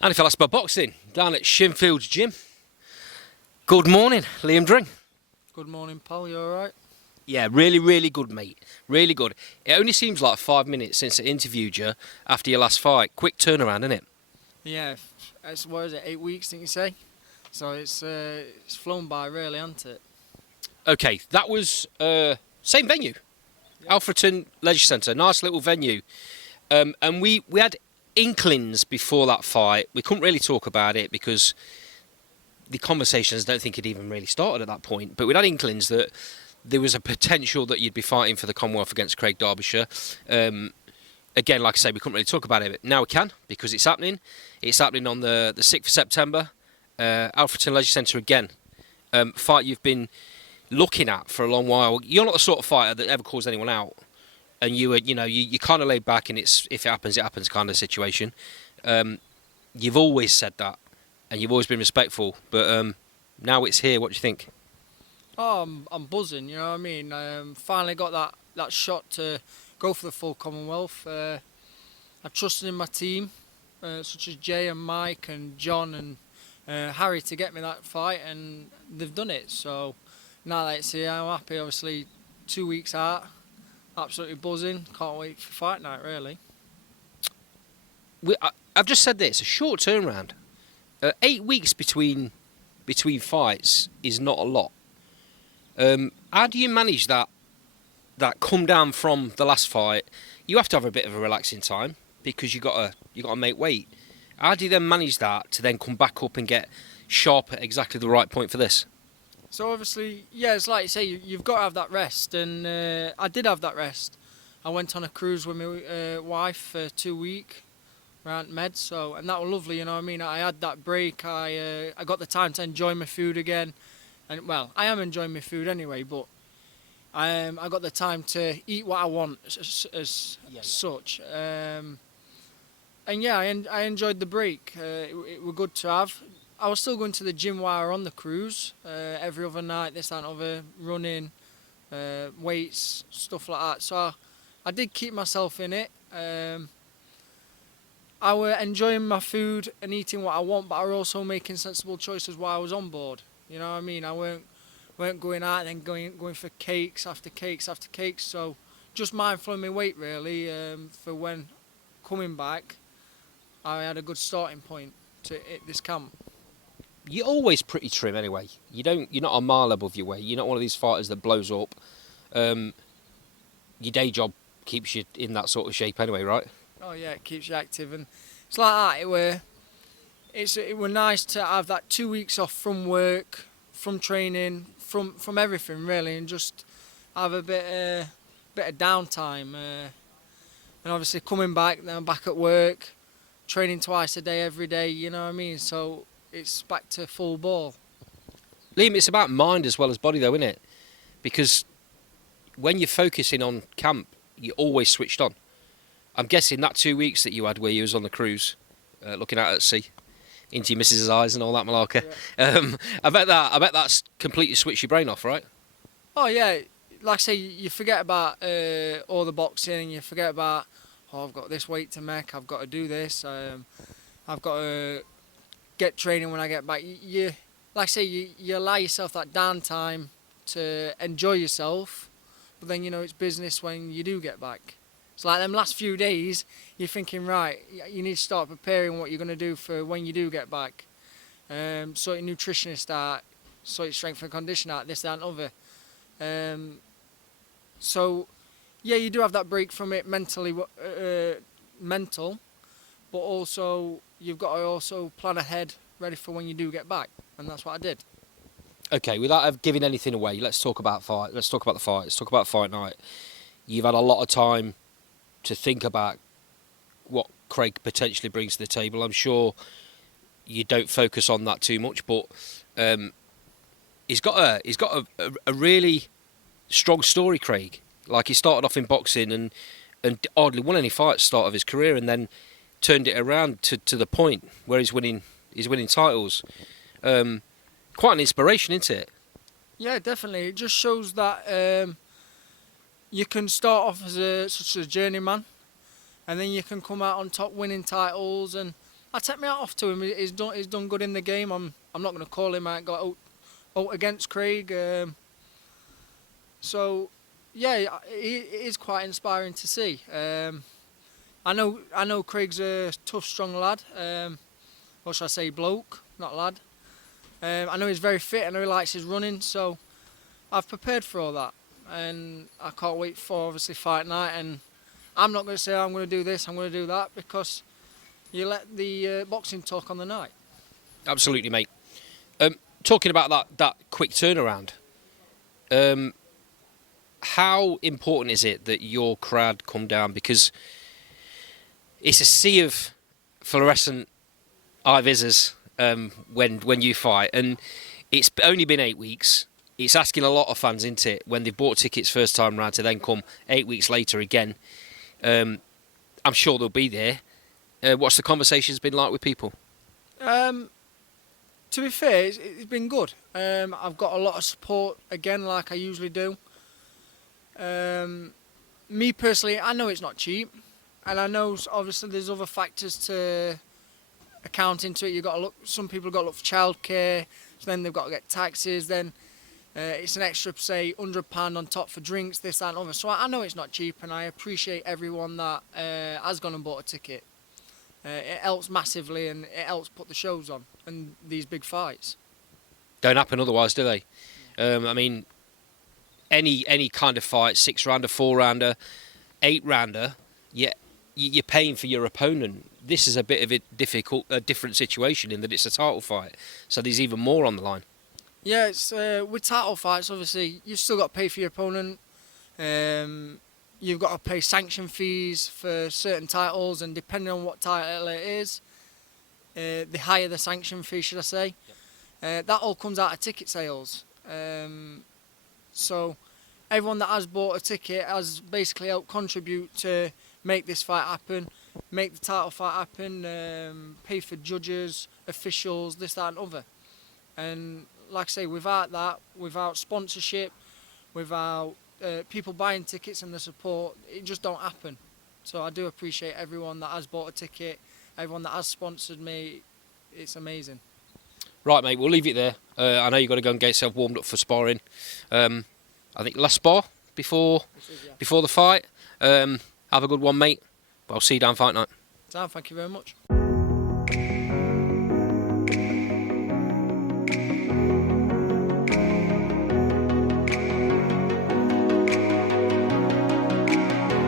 And if I ask about boxing, down at Shinfield's gym. Good morning, Liam Dring. Good morning, Paul. You alright? Yeah, really good, mate. Really good. It only seems like 5 minutes since I interviewed you after your last fight. Quick turnaround, isn't it? Yeah, it's, what is it, 8 weeks, didn't you say? So it's flown by, really, hasn't it? Okay, that was same venue, Yeah. Alfreton Leisure Centre. Nice little venue. And we had inklings before that fight. We couldn't really talk about it because the conversations, I don't think, had even really started at that point. But we had inklings that there was a potential that you'd be fighting for the Commonwealth against Craig Derbyshire. Again, like I say, we couldn't really talk about it, but now we can because it's happening. It's happening on the 6th of September. Alfreton Leisure Centre again. Fight you've been looking at for a long while. You're not the sort of fighter that ever calls anyone out. And you kind of laid back and it's if it happens kind of situation. You've always said that and you've always been respectful. But now it's here. What do you think? Oh, I'm buzzing, you know what I mean? Finally got that shot to go for the full Commonwealth. I trusted in my team, such as Jay and Mike and John and Harry to get me that fight, and they've done it. So now that it's here, I'm happy. Obviously, 2 weeks out, absolutely buzzing. Can't wait for fight night, really. I've just said this, a short turnaround. 8 weeks between fights is not a lot. How do you manage that come down from the last fight? You have to have a bit of a relaxing time because you got to make weight. How do you then manage that to then come back up and get sharp at exactly the right point for this? So obviously, yeah, it's like you say, you've got to have that rest, and I did have that rest. I went on a cruise with my wife for 2 weeks around Med, and that was lovely, you know what I mean? I had that break, I got the time to enjoy my food again, and well, I am enjoying my food anyway, but I got the time to eat what I want as such. And yeah, I enjoyed the break. It was good to have. I was still going to the gym while I was on the cruise, every other night, this, that and other, running, weights, stuff like that. So I did keep myself in it. I was enjoying my food and eating what I want, but I was also making sensible choices while I was on board. You know what I mean? I weren't going out and then going for cakes after cakes after cakes. So just mindful of my weight, really, for when coming back, I had a good starting point to hit this camp. You're always pretty trim anyway. You're not a mile above your weight. You're not one of these fighters that blows up. Your day job keeps you in that sort of shape anyway, right? Oh yeah, it keeps you active, and it's like that. It were nice to have that 2 weeks off from work, from training, from everything really, and just have a bit of downtime. And obviously coming back, then I'm back at work, training twice a day, every day. You know what I mean? So it's back to full ball. Liam, it's about mind as well as body though, isn't it? Because when you're focusing on camp, you're always switched on. I'm guessing that 2 weeks that you had where you was on the cruise, looking out at sea, into your missus's eyes and all that malarkey. Yeah. I bet that's completely switched your brain off, right? Oh yeah, like I say, you forget about all the boxing, and you forget about, I've got this weight to make, I've got to do this, I've got to get training when I get back. You like I say, you allow yourself that downtime to enjoy yourself, but then it's business when you do get back. It's like them last few days, you're thinking, right, you need to start preparing what you're going to do for when you do get back. Sort your nutritionist out, sort your strength and condition out, this, that and other. So, yeah, you do have that break from it mentally, mental, but also you've got to also plan ahead, ready for when you do get back, and that's what I did. Okay, without giving anything away, let's talk about fight. Let's talk about the fight. Let's talk about fight night. You've had a lot of time to think about what Craig potentially brings to the table. I'm sure you don't focus on that too much, but he's got a really strong story, Craig. Like, he started off in boxing and hardly won any fights at the start of his career, and then turned it around to the point where he's winning titles. Quite an inspiration, isn't it? Yeah, definitely. It just shows that you can start off as such a journeyman, and then you can come out on top winning titles, and I take my hat off to him. He's done good in the game. I'm not going to call him out. Got out against Craig. So yeah, it is quite inspiring to see. I know Craig's a tough, strong lad. Or should I say bloke, not lad. I know he's very fit. I know he likes his running. So I've prepared for all that, and I can't wait for obviously fight night. And I'm not going to say I'm going to do this, I'm going to do that, because you let the boxing talk on the night. Absolutely, mate. Talking about that quick turnaround, how important is it that your crowd come down? Because it's a sea of fluorescent eye visors when you fight, and it's only been 8 weeks. It's asking a lot of fans, isn't it, when they've bought tickets first time round to then come 8 weeks later again. I'm sure they'll be there. What's the conversations been like with people? To be fair, it's been good. I've got a lot of support again, like I usually do. Me personally, I know it's not cheap, and I know obviously there's other factors to account into it. You got to look. Some people got to look for childcare, so then they've got to get taxes. Then it's an extra, say, £100 on top for drinks, this, that, and other. So I know it's not cheap, and I appreciate everyone that has gone and bought a ticket. It helps massively, and it helps put the shows on and these big fights. Don't happen otherwise, do they? I mean, any kind of fight, 6-rounder, 4-rounder, 8-rounder, you're paying for your opponent. This is a bit of a different situation in that it's a title fight, so there's even more on the line. Yeah, it's with title fights. Obviously, you've still got to pay for your opponent. You've got to pay sanction fees for certain titles, and depending on what title it is, the higher the sanction fee, should I say. Yep. That all comes out of ticket sales. So everyone that has bought a ticket has basically helped contribute to make this fight happen, make the title fight happen, pay for judges, officials, this, that and other. And like I say, without that, without sponsorship, without people buying tickets and the support, it just don't happen. So I do appreciate everyone that has bought a ticket, everyone that has sponsored me. It's amazing. Right, mate, we'll leave it there. I know you've got to go and get yourself warmed up for sparring. I think last spar before the fight. Have a good one, mate. I'll see you down fight night. Sam, thank you very much.